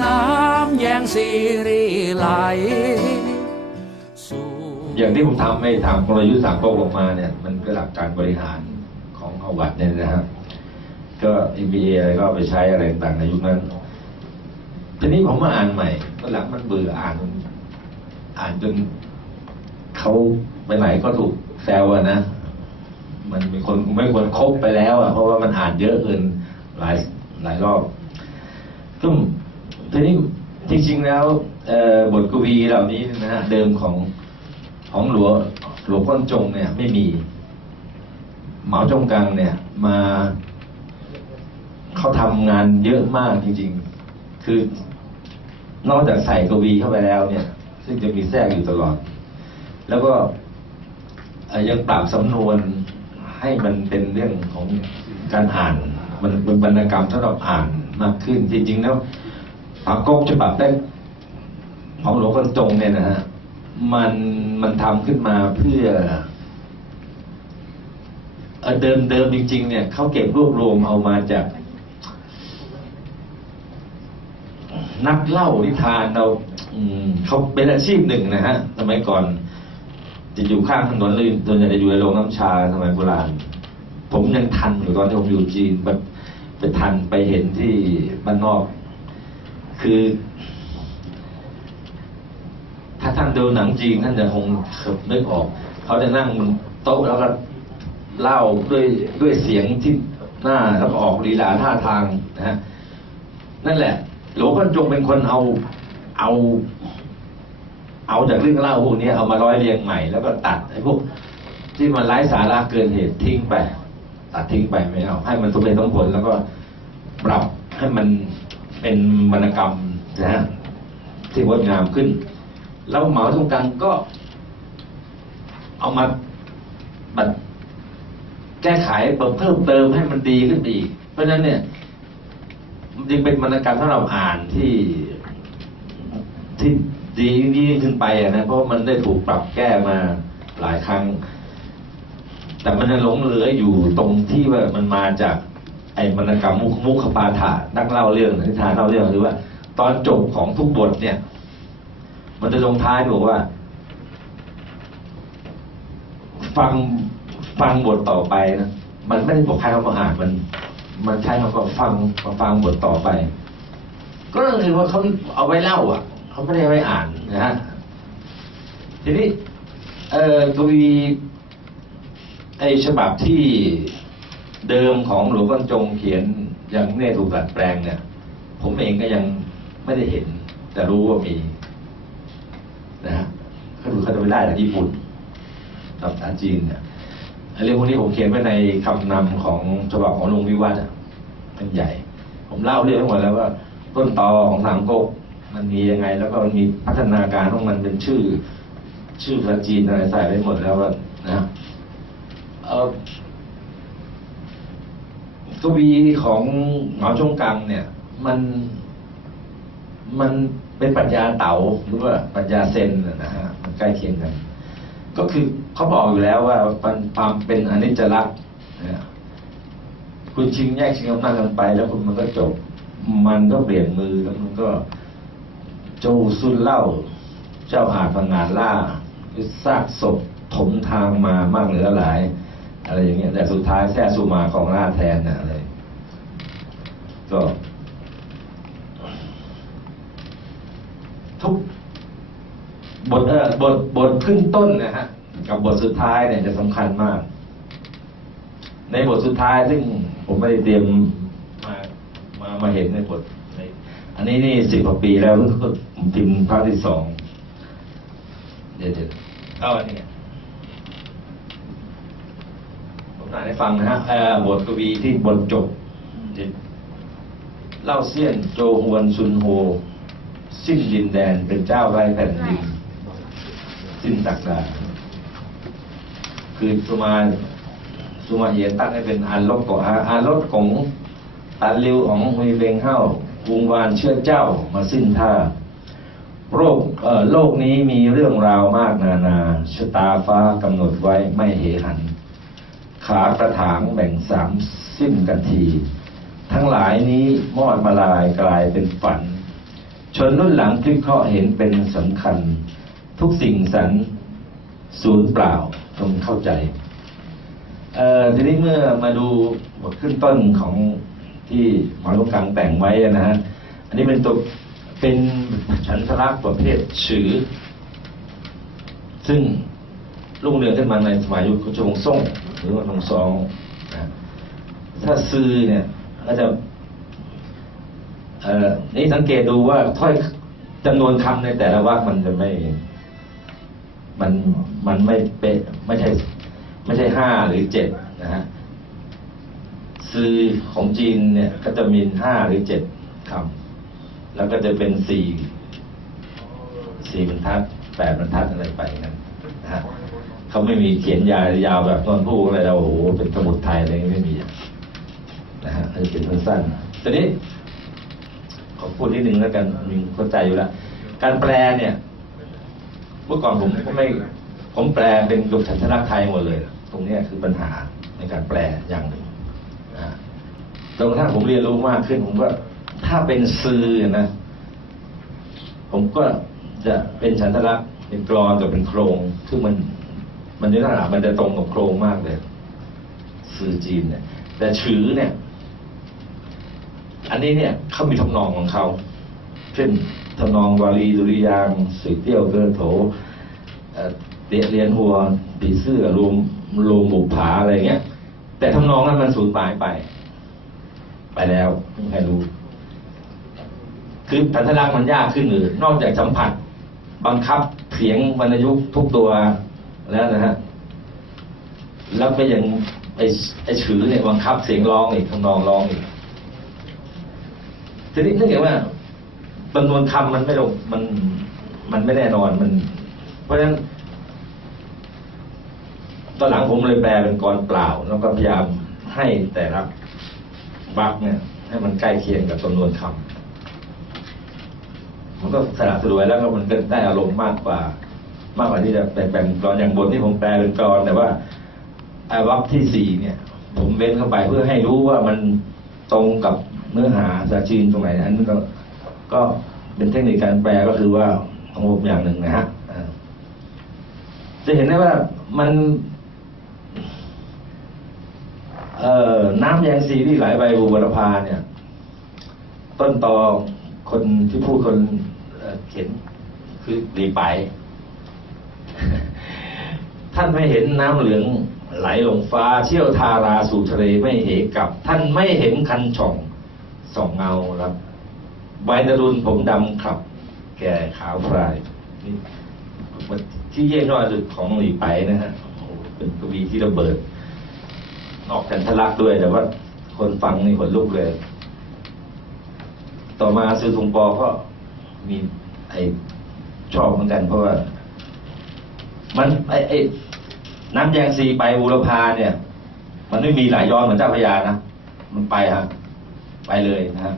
น้ำแยงซีรีไหล อย่างที่ผมทำไม่ทำกลยุทธ์สามก๊กออกมาเนี่ย มันก็หลักการบริหารของเอาวัดเนี่ยนะครับก็ MBA อะไรก็ไปใช้อะไรต่างในยุคนั้น ทีนี้ผมมาอ่านใหม่ก็หลังมันเบื่ออ่าน อ่านจนเขาไปไหนก็ถูกแซวอะนะ มันมีคนไม่ควรคบไปแล้วอะเพราะว่ามันอ่านเยอะเกินหลายหลายรอบซึ่งทีนี้จริงๆแล้วบทกวีเหล่านี้นะฮะเดิมของ ของหลวงหลวงพ่อจงเนี่ยไม่มีเหมาจงกังเนี่ยมาเขาทำงานเยอะมากจริง ๆ คือนอกจากใส่กวีเข้าไปแล้วเนี่ย ซึ่งจะมีแทรกอยู่ตลอด แล้วก็ยังปรับสำนวนให้มันเป็นเรื่องของการอ่านมันเป็นวรรณกรรมถ้าเราอ่านมากขึ้น จริง ๆ แล้วปากก๊กฉบับแรกของหลวงพ่อจงเนี่ยนะฮะ มันมันทำขึ้นมาเพื่อเดิมเดิมจริง ๆ เนี่ยเขาเก็บรวบรวมเอามาจาก นักเล่านิทานเราเขาเป็นอาชีพหนึ่งนะฮะสมัยก่อน จะอยู่ข้างถนนเลยส่วนใหญ่จะอยู่ในโรงน้ำชาสมัยโบราณ ผมยังทันอยู่ตอนที่ผมอยู่จีนแบบไปทันไปเห็นที่บ้านนอก คือ ถ้าท่านดูหนังจีนท่านจะคงนึกออก เขาจะนั่งบนโต๊ะแล้วก็เล่าด้วยด้วยเสียงที่หน้าแล้วออกลีลาท่าทางนะฮะนั่นแหละ หลวงพ่อจงเป็นคนเอาเอา เอาจากเรื่องเล่าพวกนี้เอามาร้อยเรียงใหม่แล้วก็ตัดไอ้พวก ที่มันไร้สาระเกินเหตุทิ้งไปตัดทิ้งไปไม่เอาให้มันสมเหตุสมผลแล้วก็ปรับให้มันเป็นวรรณกรรมนะฮะที่งดงามขึ้น แล้วเหมาตรงกลางก็ เอามาบัดแก้ไขเพิ่มเติมให้มันดีขึ้นไปอีก เพราะฉะนั้นเนี่ยมันจึงเป็นวรรณกรรมถ้าเราอ่านที่ที่ดียิ่งขึ้นไปนะเพราะมันได้ถูกปรับแก้มาหลายครั้ง แต่มันหลงเหลืออยู่ตรงที่ว่ามันมาจากไอ้วรรณกรรมมุขมุขปาฐะนักเล่าเรื่องนิทานเล่าเรื่องคือว่า ตอนจบของทุกบทเนี่ย มันจะลงท้ายบอกว่า ฟังฟังบทต่อไปนะมันไม่ได้บอกใครเขามาอ่านมัน มันใช้คำว่าฟังมาฟังบทต่อไป ก็คือว่าเขาเอาไว้เล่า อะเขาไม่ได้ไว้อ่านนะฮะทีนี้ เอ่อกวีไอฉบับที่เดิมของหลวงพ่อจงเขียนยังไม่ถูกดัดแปลงเนี่ย ผมเองก็ยังไม่ได้เห็น แต่รู้ว่ามี เขาดูเขาจะไปได้จากญี่ปุ่นกับภาษาจีนเนี่ยเรื่องพวกนี้ผมเขียนไว้ในคำนำของฉบับของลุงวิวัฒน์อะมันใหญ่ ผมเล่าเรื่องทั้งหมดแล้วว่า ต้นตอของทางก๊กมันมียังไง แล้วก็มันมีพัฒนาการของมันเป็นชื่อ ชื่อภาษาจีนอะไรใส่ไปหมดแล้วว่านะเออกวีของเหมาจงกังเนี่ย มันมันเป็นปรัชญาเต๋าหรือว่าปรัชญาเซนนะฮะ ใกล้เคียงกัน ก็คือเขาบอกอยู่แล้วว่ามันความเป็นอนิจจลักษณ์คุณชิงแยกชิงอำนาจกันไป แล้วคุณมันก็จบ มันก็เปลี่ยนมือแล้วมันก็โจซุนเล่า เจ้าอาพังงานล่าซากศพถมทางมามากเหลือหลาย อะไรอย่างเงี้ยแต่สุดท้ายแท้สุมาของล่าแทนนะอะไรก็ทุก บทเออบทบทขึ้นต้นนะฮะกับบทสุดท้ายเนี่ยจะสำคัญมาก ในบทสุดท้ายซึ่งผมไม่ได้เตรียมมามามาเห็นในบทในอันนี้นี่สิบกว่าปีแล้วผมพิมพ์ภาคที่สองเดี๋ยวเดี๋ยวเอาอันนี้ผมอ่านให้ฟังนะฮะบทกวีที่บทจบเล่าเซียนโจฮวนซุนโฮ สิ้นดินแดนเป็นเจ้าไร้แผ่นดิน สิ้นตักดาคือสุมาสุมาเอียนตั้งให้เป็นอันลบของอันลบของอันริวของมีเบงเฮ้าวงวานเชื่อเจ้ามาสิ้นท่าโรคโลกนี้มีเรื่องราวมากนานาชะตาฟ้ากำหนดไว้ไม่เหหัน ขากระถางแบ่งสามสิ้นกันที ทั้งหลายนี้มอดมาลายกลายเป็นฝัน ชนรุ่นหลังพลิกเคราเห็นเป็นสำคัญ ทุกสิ่งสรรศูนย์เปล่าจงเข้าใจเอ่อทีนี้เมื่อมาดูบทขึ้นต้นของที่หมอลูกกังแต่งไว้นะฮะ อันนี้เป็นตัวเป็นฉันทลักษณ์ประเภทฉือ ซึ่งรุ่งเรืองขึ้นมาในสมัยยุคชงซ่งหรือว่าทงซองนะถ้าซือเนี่ยก็จะเอ่อนี่สังเกตดูว่าถ้อยจำนวนคำในแต่ละวรรคมันจะไม่ มันมันไม่เป๊ะไม่ใช่ไม่ใช่ห้าหรือเจ็ดนะฮะซื้อของจีนเนี่ย ก็จะมีห้าหรือเจ็ดคำแล้วก็จะเป็นสี่สี่บรรทัดแปดบรรทัดอะไรไปนั้นนะฮะเขาไม่มีเขียนยาวยาวแบบต้นผู้อะไรเราโอ้โหเป็นสมุดไทยอะไรไม่มีนะฮะอาจะเป็นสั้นๆทีนี้ขอพูดนิดนึงแล้วกันมีเข้าใจอยู่แล้วการแปลเนี่ย เมื่อก่อนผมก็ไม่ผมแปลเป็นยุคฉันทลักษณ์ไทยหมดเลย ตรงนี้คือปัญหาในการแปลอย่างหนึ่งนะจนกระทั่งผมเรียนรู้มากขึ้นผมก็ถ้าเป็นซื้อนะ ผมก็จะเป็นฉันทลักษณ์เป็นกรอนกับเป็นโครงซึ่งมัน มันเนื้อหามันจะตรงกับโครงมากเลยซื้อจีนเนี่ย แต่ชือเนี่ย อันนี้เนี่ยเขามีทำนองของเขา เช่นทนองวาลีดุริยางสุยเตี้ยวเกินโถเอ่อเตียเรียนหัวปีเสื้อรวมรวมบุกผาอะไรเงี้ย แต่ทำนองนั้นมันสูญหายไป ไปแล้วไม่ใครรู้ คือพันธลักษณ์มันยากขึ้นหรือนอกจากสัมผัส บังคับเสียงวรรณยุกทุกตัวแล้วนะฮะแล้วก็ยังไอ้ไอ้ฉือเนี่ยบังคับเสียงร้องอีกทำนองร้องอีกทีนี้นื่องจากว่า จำนวนคำมันไม่ลงมัน มันไม่แน่นอนมัน เพราะฉะนั้นตอนหลังผมเลยแปลเป็นกรเปล่า แล้วก็พยายามให้แต่ละวรรคเนี่ย ให้มันใกล้เคียงกับจำนวนคำมันก็สละสลวยแล้วก็มันก็ได้อารมณ์มากกว่า มากกว่าที่จะแปลเป็นกรอนอย่างบทที่ผมแปลเป็นกรอนแต่ว่าไอ้วรรคที่สี่เนี่ย ผมเว้นเข้าไปเพื่อให้รู้ว่ามันตรงกับเนื้อหาภาษาจีนตรงไหนอันนั้นก็ ก็เป็นเทคนิคการแปลก็คือว่าของผมอย่างหนึ่งนะฮะอ่าจะเห็นได้ว่ามัน เอ่อน้ำแยงซีที่ไหลไปบูบรพาเนี่ย ต้นตอคนที่พูดคนเอ่อเขียนคือหลีไป ท่านไม่เห็นน้ำเหลืองไหลลงฟ้า เชี่ยวทาราสู่ทะเลไม่เหกลับ ท่านไม่เห็นคันช่องส่องเงาครับ ใบดรุณผมดำขับ แก่ขาวพรายนี่ที่เยี่ยมยอสุดของหลีไปนะฮะเป็นกวีที่ระเบิดนอกกันทะลักด้วยแต่ว่าคนฟังนี่ขนลุกเลย ต่อมาซื้อทุงปอก็มีไอชอบเหมือนกัน เพราะว่า มันไอไอน้ำแยงซีไปบูรพาเนี่ย มันไม่มีหลายย้อนเหมือนเจ้าพระยานะ มันไปฮะ ไปเลยนะฮะ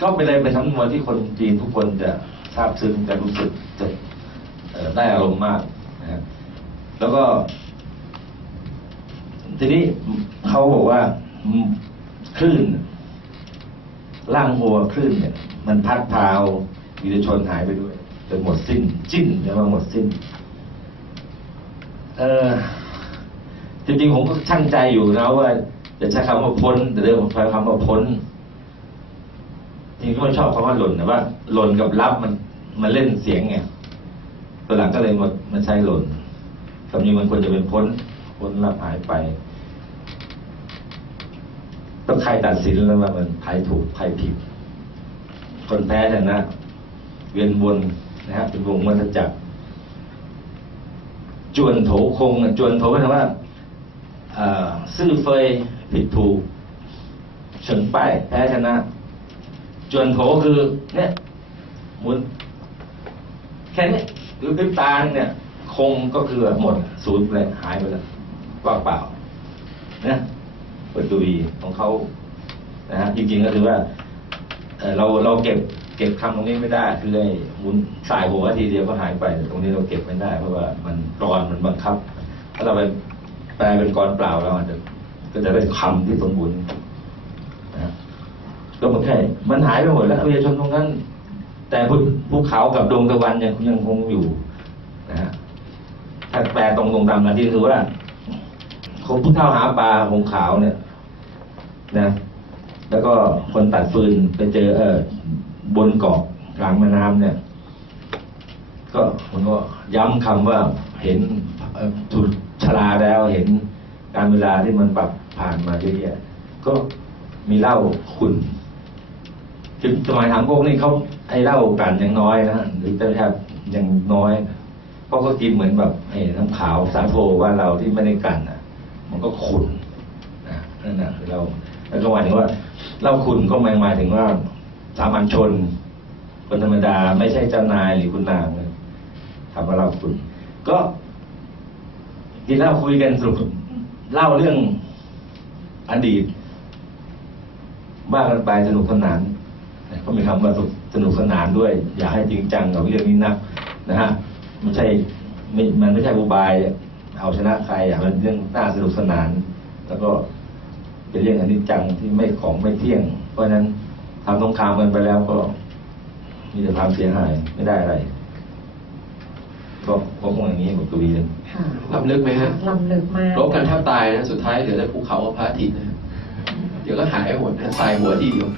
ก็เป็นอะไรเป็นทั้งมวลที่คนจีนทุกคนจะทราบซึ้งจะรู้สึกจะได้อารมณ์มากนะฮะแล้วก็ ทีนี้เขาบอกว่าคลื่นล่างหัวคลื่นเนี่ย มันพัดพาเอาวีรชนหายไปด้วยจนหมดสิ้น จิ้นเรียกว่าหมดสิ้น เออจริงๆผมก็ช่างใจอยู่นะว่า จะใช้คำว่าพ้นแต่เดิมผมใช้คำว่าพ้นจริงๆก็ไม่ชอบคำว่าหล่นนะว่าหล่นกับรับมันมันเล่นเสียงไงตอนหลังก็เลยมามาใช้หล่นคำนี้มันควรจะเป็นพ้นพ้นรับหายไปต้องใครตัดสินแล้วว่ามันใครถูกใครผิด คนแพ้ชนะ เวียนวนนะครับเป็นวงวัฏจักรจวนโถคง จวนโถแปลว่าเอ่อซื่อเฟย ผิดถูกเฉิงป้ายแพ้ชนะจวนโถคือเนี่ยหมุนแค่นี้หรือพริบตาเนี่ย คงก็คือหมดศูนย์ไปเลยหายไปแล้วว่างเปล่านะเปิดตัววีของเขานะฮะจริงๆก็คือว่าเราเราเก็บเก็บคำตรงนี้ไม่ได้คือไอ้หมุนสายหัวทีเดียวก็หายไปตรงนี้เราเก็บไม่ได้ เพราะว่ามันกรอนมันบังคับ ถ้าเราไปแปลเป็นกรอนเปล่าแล้วมันจะ ก็จะเป็นคำที่สมบูรณ์นะก็มันแค่มันหายไปหมดแล้วประชาชนตรงนั้น แต่ภูเขากับดวงตะวันยังยังคงอยู่นะฮะถ้าแปลตรงตรงตามกันที่คือว่าคงผู้เท่าหาปลาหงขาวเนี่ย นะ แล้วก็คนตัดฟืนไปเจอ เออบนเกาะกลางแม่น้ำเนี่ย ก็มันก็ย้ำคำว่าเห็นถูกชราแล้วเห็น การเวลาที่มันปรับผ่านมาเยอะแยะก็มีเหล้าคุณถึงสมัยถามพวกนี้เขาไอ้เหล้ากันยังน้อยนะหรือแทบยังน้อยเพราะก็กินเหมือนแบบไอ้น้ำขาวสาโทว่าเราที่ไม่ได้กันอะ มันก็ขุ่นนะนั่นนะคือเราแล้วก็หมายถึงว่าเหล้าขุ่นก็หมายหมายถึงว่าสามัญชน คนธรรมดาไม่ใช่เจ้านายหรือคุณนางเลยทำว่าเราขุ่นก็กินเหล้าคุยกันสรุป เล่าเรื่องอดีตบ้ากันไปสนุกสนานก็มีคำว่าสนุกสนานด้วย อย่าให้จริงจังกับเรื่องนี้นักนะฮะไม่ใช่ไม่มันไม่ใช่อุบาย เอาชนะใครอย่างมันเรื่องน่าสนุกสนาน แล้วก็เป็นเรื่องอนิจจังที่ไม่ของไม่เที่ยง เพราะฉะนั้นทำสงครามกันไปแล้วก็มีแต่ความเสียหายไม่ได้อะไร ก็ก็คงอย่างนี้หมดตัวดีเลยค่ะลำลึกไหมฮะลำลึกมากรบกันแทบตายนะ สุดท้ายเหลือแต่ภูเขากับพระอาทิตย์นะ เดี๋ยวก็หายหมดนะตายหัวทีเดียว